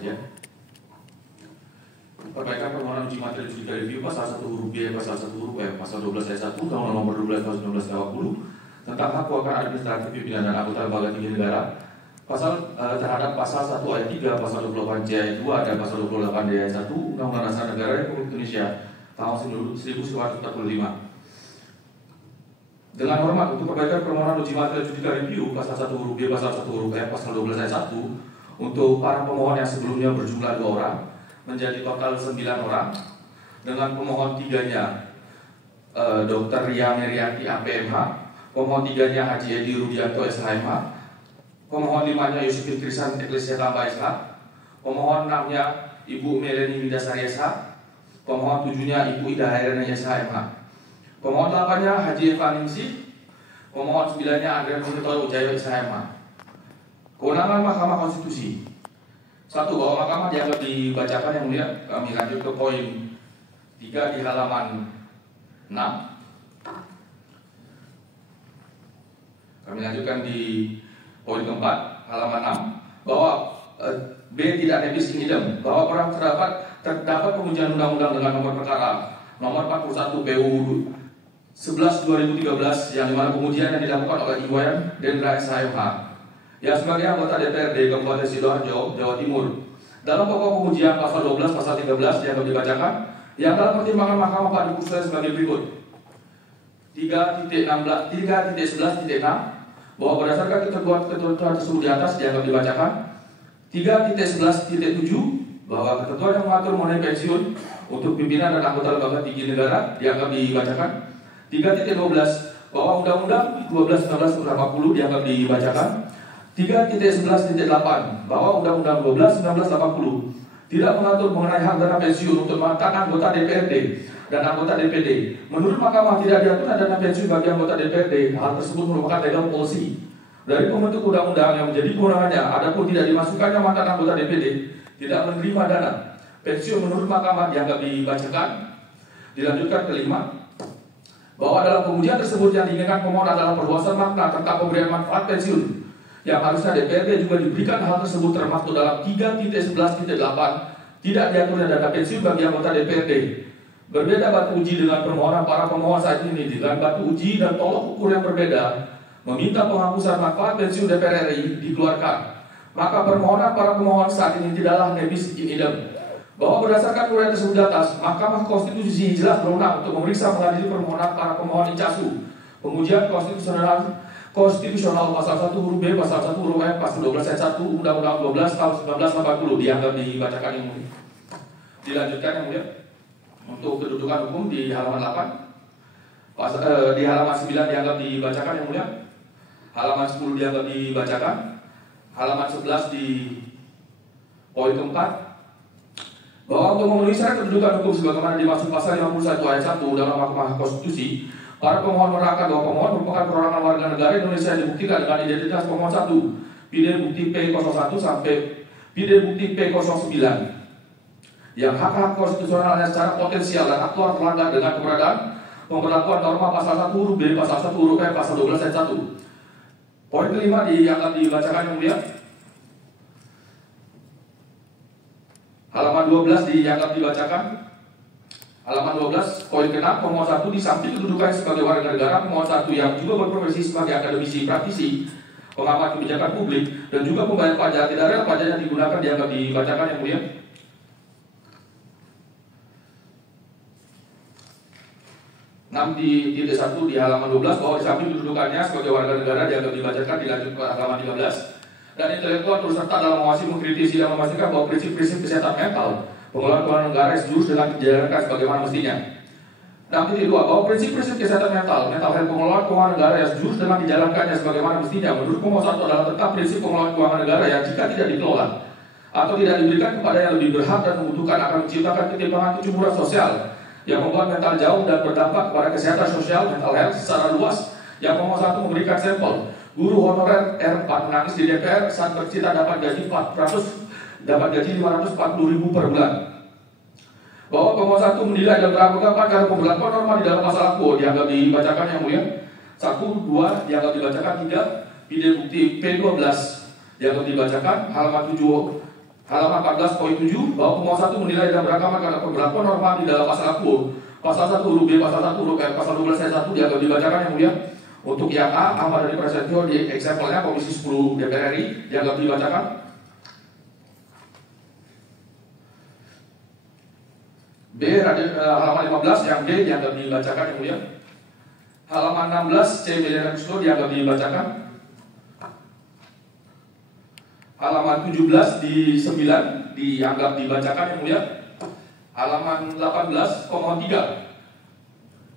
saja. Perbaikan permohonan uji materi judicial review pasal 1 huruf B, pasal 1 huruf F, pasal 12 ayat 1, Undang-Undang Nomor 12 Tahun 1950 tentang hak keuangan administratif pimpinan dan anggota lembaga tinggi negara, terhadap pasal 1 ayat 3, pasal 28 C ayat 2 dan pasal 28 D ayat 1 Undang-Undang Dasar Negara Republik Indonesia tahun 1945. Dengan hormat untuk perbaikan permohonan uji materi judicial review pasal 1 huruf B, pasal 1 huruf F, pasal 12 ayat 1 untuk para pemohon yang sebelumnya berjumlah 2 orang menjadi total 9 orang, dengan pemohon 3-nya Dr. Ria Merianti APMH, pemohon 3-nya Haji Edi Rudianto SHMH, pemohon 5-nya Yusuf Krisan Eklesia Tambah SH, pemohon 6-nya Ibu Meleni Mindasari SH, pemohon 7-nya Ibu Ida Hairana SHMH, pemohon 8-nya Haji Eva Ningsih, pemohon 9-nya Andrea Kunito Ujaya SHMH. Kewenangan Mahkamah Konstitusi. 1. Bahwa Mahkamah dianggap dibacakan yang mulia. Kami lanjut ke poin 3 di halaman 6. Kami lanjutkan di poin keempat halaman 6 bahwa B tidak nebis in idem, bahwa orang terdapat pengujian undang-undang dengan nomor perkara nomor 41 PU 11/2013 yang dimana pengujian yang dilakukan oleh Iwayan Dendra SHMH yang sebagai anggota DPRD Kabupaten Sidoarjo, Jawa Timur. Dalam pokok pengujian pasal 12, pasal 13 dianggap dibacakan, yang dalam pertimbangan Mahkamah pada khususnya sebagai berikut. 3.11.6 bahwa berdasarkan ketentuan tersebut di atas dianggap dibacakan. 3.11.7 bahwa ketentuan yang mengatur mengenai pensiun untuk pimpinan dan anggota lembaga tinggi negara dianggap dibacakan. 3.12 bahwa Undang-Undang 12.1940 dianggap dibacakan. 3.11.8 bahwa Undang-Undang 12.1980 tidak mengatur mengenai hak dana pensiun untuk mantan anggota DPRD dan anggota DPD. Menurut Mahkamah tidak diatur dana pensiun bagi anggota DPRD. Hal tersebut merupakan legal policy dari pembentuk undang-undang yang menjadi kewenangannya. Adapun tidak dimasukkannya mantan anggota DPD tidak menerima dana pensiun menurut Mahkamah dianggap dibacakan. Dilanjutkan kelima bahwa dalam pengujian tersebut yang diinginkan pemohon adalah perluasan makna tentang pemberian manfaat pensiun yang harusnya DPRD juga diberikan. Hal tersebut termaktub dalam 3.11.8 tidak diaturnya dana pensiun bagi anggota DPRD. Berbeda batu uji dengan permohonan para pemohon saat ini dengan batu uji dan tolok ukur yang berbeda meminta penghapusan manfaat pensiun DPR RI dikeluarkan. Maka permohonan para pemohon saat ini tidaklah nebis in idem. Bahwa berdasarkan uraian tersebut di atas, Mahkamah Konstitusi jelas berwenang untuk memeriksa mengadili permohonan para pemohon incasu pengujian konstitusional pasal 1 huruf B, pasal 1 huruf F, pasal 12 ayat 1 Undang-Undang 12 tahun 1980 dianggap dibacakan yang mulia. Dilanjutkan yang mulia untuk kedudukan hukum di halaman 8. Di halaman 9 dianggap dibacakan yang mulia. Halaman 10 dianggap dibacakan. Halaman 11 di poin keempat bahwa untuk memenuhi syarat kedudukan hukum sebagaimana dimaksud pasal 51 ayat 1 dalam Mahkamah Konstitusi, para pemohon menerangkan bahwa pemohon merupakan perorangan warga negara Indonesia yang dibuktikan dengan identitas pemohon 1, pideh bukti P01 sampai pideh bukti P09, yang hak-hak konstitusionalnya secara potensial dan aktual terlanggar dengan keberadaan pemberlakuan norma pasal 1 huruf B, pasal 1 huruf F, pasal 12 ayat 1. Poin kelima dianggap dibacakan yang mulia. Halaman 12 dianggap dibacakan. Halaman 12, poin ke-6, pemohon 1 di samping kedudukannya sebagai warga negara, pemohon 1 yang juga berprofesi sebagai akademisi praktisi, pengamat kebijakan publik, dan juga pembayar pajak, tidak rela pajak yang digunakan dianggap dibacakan yang mulia. 6 di titik 1 di halaman 12 bahwa di samping kedudukannya sebagai warga negara dianggap dibacakan. Dilanjut ke halaman 13. Dan intelektual turut serta dalam mengawasi, mengkritisi dan memastikan bahwa prinsip-prinsip kesehatan mental pengelolaan keuangan negara seluruh dengan dijalankan sebagaimana mestinya. 6.2 bahwa prinsip-prinsip kesehatan mental health pengelolaan keuangan negara yang seluruh dengan dijalankannya sebagaimana mestinya menurut pemohon 1 adalah tentang prinsip pengelolaan keuangan negara yang jika tidak dikelola atau tidak diberikan kepada yang lebih berhak dan membutuhkan akan menciptakan ketimpangan kecemburuan sosial yang membuat mental jauh dan berdampak kepada kesehatan sosial mental health secara luas. Yang pemohon 1 memberikan sampel guru honorer R4 menangis di DPR saat bercita dapat gaji 540.000 per bulan. Bahwa pemohon 1 menilai dan beranggapan karena pemberlakuan norma di dalam pasal aku dianggap dibacakan yang mulia. 1, 2 dianggap dibacakan. 3 pideh bukti P12 dianggap dibacakan. Halaman 7 halaman 14.7 bahwa pemohon 1 menilai dan beragama karena pemberlakuan norma di dalam pasal 10, pasal 1 huruf B, pasal 1 huruf F, pasal 12 ayat 1 dianggap dibacakan yang mulia. Untuk yang A, Ahmad Dhani Prasetyo di eksempelnya Komisi 10 DPR RI dianggap dibacakan. B, halaman 15 yang D dianggap dibacakan yang mulia. Halaman 16 C, Belian Kusno dianggap dibacakan. Halaman 17 di 9 dianggap dibacakan yang mulia. Halaman 18 pemohon 3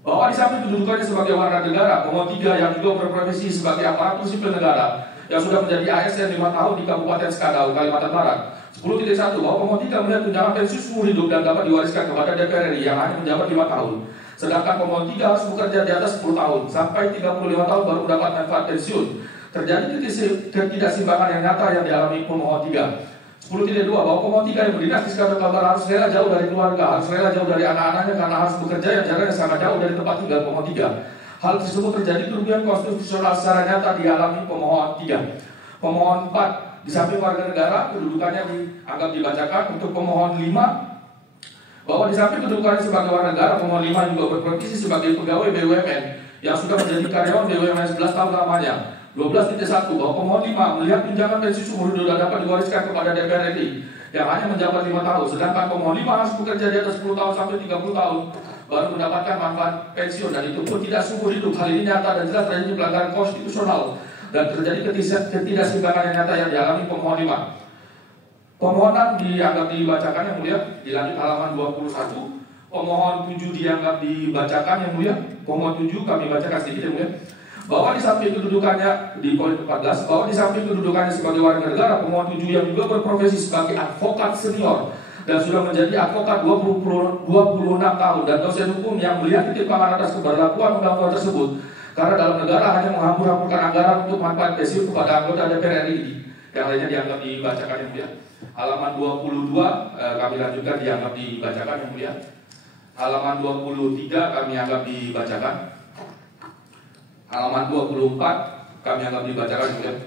bahwa di samping kedudukannya sebagai warga negara, pemohon 3 yang juga berprofesi sebagai aparatur sipil negara yang sudah menjadi ASN 5 tahun di Kabupaten Skadau, Kalimantan Barat. 10.1 bahwa pemohon 3 melihat tunjangan pensiun seumur hidup dan dapat diwariskan kepada DPR RI yang hanya menjabat 5 tahun. Sedangkan pemohon 3 harus bekerja di atas 10 tahun sampai 35 tahun baru mendapat manfaat pensiun. Terjadi ketidakseimbangan yang nyata yang dialami pemohon 3. 10.2 bahwa pemohon 3 yang berdinas di Skadau Kalbar harus rela jauh dari keluarga, harus rela jauh dari anak-anaknya karena harus bekerja yang jaraknya sangat jauh dari tempat tinggal pemohon 3. Hal tersebut terjadi kerugian konstitusional secara nyata dialami pemohon 3. Pemohon 4 di samping warga negara kedudukannya dianggap dibacakan. Untuk pemohon 5 bahwa di samping kedudukannya sebagai warga negara, pemohon 5 juga berprofesi sebagai pegawai BUMN yang sudah menjadi karyawan BUMN 11 tahun lamanya. 12.1 bahwa pemohon 5 melihat tunjangan pensiun seumur hidup dan dapat diwariskan kepada DPR RI yang hanya menjabat 5 tahun, sedangkan pemohon 5 harus bekerja di atas 10 tahun sampai 30 tahun baru mendapatkan manfaat pensiun, dan itu pun tidak seumur hidup. Hal ini nyata dan jelas terjadi pelanggaran konstitusional dan terjadi ketidakseimbangan yang nyata yang dialami pemohon 5. Pemohon 6 dianggap dibacakan yang mulia. Dilanjut halaman 21. Pemohon 7 dianggap dibacakan yang mulia. Pemohon 7 kami bacakan sedikit yang mulia. Bahwa di samping kedudukannya di poin 14, bahwa di samping kedudukannya sebagai warga negara, pemohon 7 yang juga berprofesi sebagai advokat senior dan sudah menjadi advokat 26 tahun dan dosen hukum yang melihat ketimpangan atas keberlakuan undang-undang tersebut karena dalam negara hanya menghambur-hamburkan anggaran untuk manfaat pensiun kepada anggota DPR RI. Yang lainnya dianggap dibacakan yang mulia. Halaman 22 kami lanjutkan dianggap dibacakan yang mulia. Halaman 23 kami anggap dibacakan. Halaman 24 kami anggap dibacakan juga.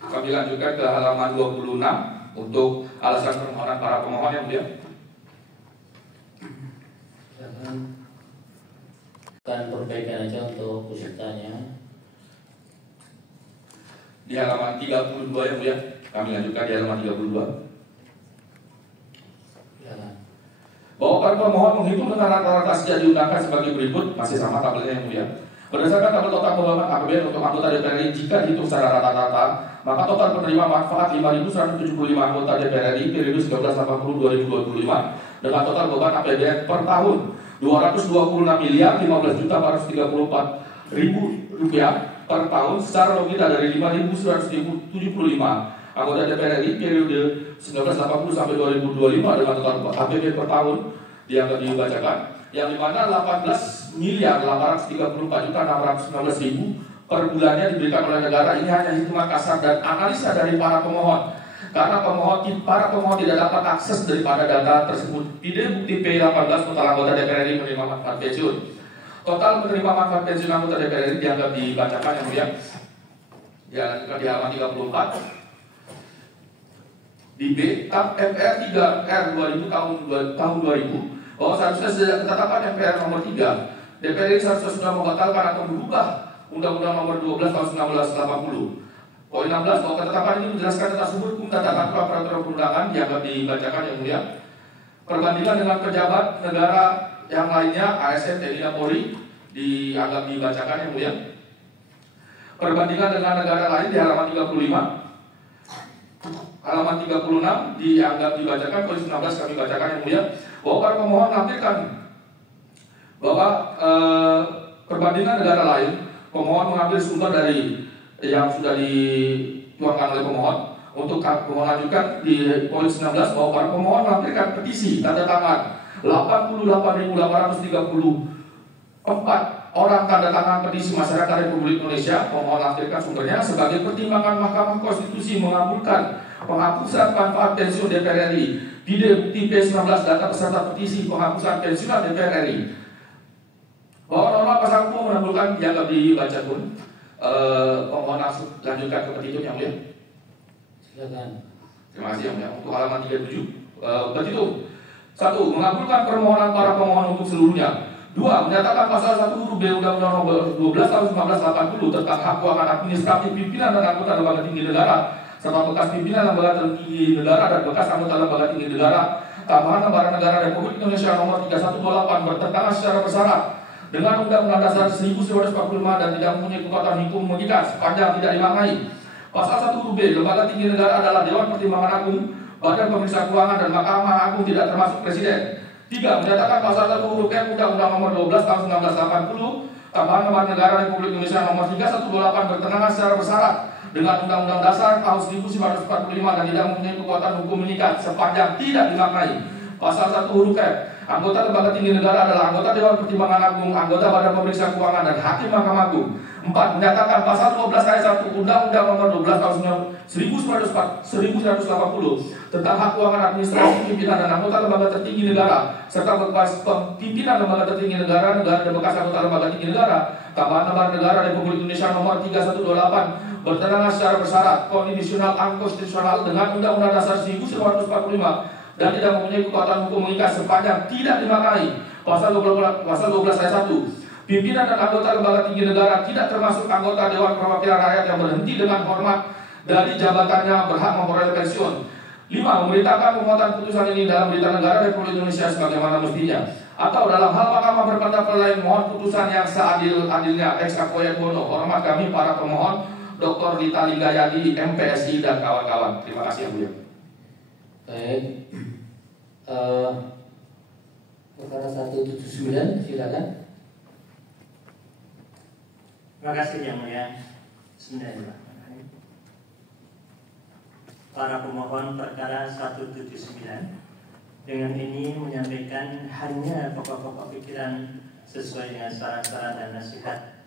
Kami lanjutkan ke halaman 26 untuk alasan permohonan para pemohon yang mulia. Akan perbaikan aja untuk pesertanya. Di halaman 32 yang mulia. Kami lanjutkan di halaman 32. Bahwa para pemohon menghitung dengan rata-rata sejak diundangkan sebagai berikut, masih sama tabelnya yang mulia. Berdasarkan tabel total pembayaran APBN untuk anggota DPR RI, jika dihitung secara rata-rata, maka total penerima manfaat 5.175 anggota DPR RI periode 1980-2025 dengan total beban APBN per tahun 226.015.434.000 rupiah per tahun secara logika dari 5.175 anggota DPR RI periode 1980 sampai 2025 dengan total APBN per tahun dianggap dibacakan, yang dimana 18.834.619.000 per bulannya diberikan oleh negara. Ini hanya hitungan kasar dan analisa dari para pemohon, karena para pemohon tidak dapat akses daripada data tersebut. Tidak bukti P18 total anggota DPR RI menerima manfaat pensiun. Total penerima manfaat pensiun anggota DPR RI dianggap dibacakan yang mulia. Ya, di halaman 34. Di B, TAP MPR 3R 2000 tahun 2000 bahwa seharusnya sejak ketetapan MPR nomor 3 DPR RI seharusnya sudah membatalkan atau berubah Undang-Undang nomor 12 tahun 1980. Poin 16 bahwa ketetapan ini menjelaskan tentang sumber hukum tata kelola peraturan perundangan dianggap dibacakan yang mulia. Perbandingan dengan pejabat negara yang lainnya ASN, TNI, dan Polri dianggap dibacakan yang mulia. Perbandingan dengan negara lain di halaman 35. Halaman 36 dianggap dibacakan. Poin 19 kami bacakan yang mulia. Bahwa para pemohon melampirkan bahwa perbandingan negara lain, pemohon mengambil sumber dari yang sudah dituangkan oleh pemohon. Untuk pemohon lanjutkan di poin 19 bahwa para pemohon melampirkan petisi tanda tangan 88.834 orang tanda tangan petisi masyarakat Republik Indonesia. Pemohon lampirkan sumbernya sebagai pertimbangan Mahkamah Konstitusi mengabulkan penghapusan manfaat pensiun DPR RI. Tidak bukti P19 data peserta petisi penghapusan pensiunan DPR RI. Bahwa norma pasal hukum menambahkan dianggap dibaca pun. Pemohon langsung lanjutkan ke petitum yang mulia. Silakan. Terima kasih Yang Mulia. Untuk halaman 37, petitum. 1. Mengabulkan permohonan para pemohon untuk seluruhnya. 2. Menyatakan pasal 1 huruf B Undang-Undang Nomor 12 Tahun 1980 tentang hak keuangan administratif pimpinan dan anggota lembaga tinggi negara serta bekas pimpinan lembaga tinggi negara dan bekas anggota lembaga tinggi negara tambahan lembaga negara Republik Indonesia Nomor 3128 bertentangan secara bersyarat dengan Undang-Undang Dasar 1945 dan tidak mempunyai kekuatan hukum mengikat sepanjang tidak dimaknai. Pasal 1 huruf B lembaga tinggi negara adalah Dewan Pertimbangan Agung, Badan Pemeriksa Keuangan dan Mahkamah Agung tidak termasuk Presiden. 3. Menyatakan pasal 1 huruf F Undang-Undang Nomor 12 Tahun 1980 tambahan lembaga negara Republik Indonesia Nomor 3128 bertentangan secara bersyarat dengan Undang-Undang Dasar tahun 1945 dan tidak mempunyai kekuatan hukum mengikat sepanjang tidak dimaknai. Pasal 1 huruf F anggota lembaga tinggi negara adalah anggota Dewan Pertimbangan Agung, anggota Badan Pemeriksa Keuangan dan hakim Mahkamah Agung. 4. Menyatakan pasal 12 ayat 1 Undang-Undang Nomor 12 tahun 1980 tentang hak keuangan administrasi pimpinan dan anggota lembaga tertinggi negara serta bekas pimpinan lembaga tertinggi negara dan bekas anggota lembaga tinggi negara tambahan lembaga negara Republik Indonesia Nomor 3128 bertentangan secara bersyarat, konstitusional, unkonstitusional dengan Undang-Undang Dasar 1945 dan tidak mempunyai kekuatan hukum mengikat sepanjang tidak dimaknai. Pasal 12 ayat 1 pimpinan dan anggota lembaga tinggi negara tidak termasuk anggota Dewan Perwakilan Rakyat yang berhenti dengan hormat dari jabatannya berhak memperoleh pensiun. 5. Memerintahkan pemohon putusan ini dalam berita negara Republik Indonesia sebagaimana mestinya atau dalam hal mahkamah berpendapat lain mohon putusan yang seadil-adilnya ex aequo bono. Hormat kami para pemohon Dr. Dita Linggayadi, MPSI dan kawan-kawan. Terima kasih Yang Mulia. Baik. Perkara 179 silakan. Terima kasih Yang Mulia. Bismillahirrahmanirrahim. Para pemohon perkara 179 dengan ini menyampaikan hanya pokok-pokok pikiran sesuai dengan saran-saran dan nasihat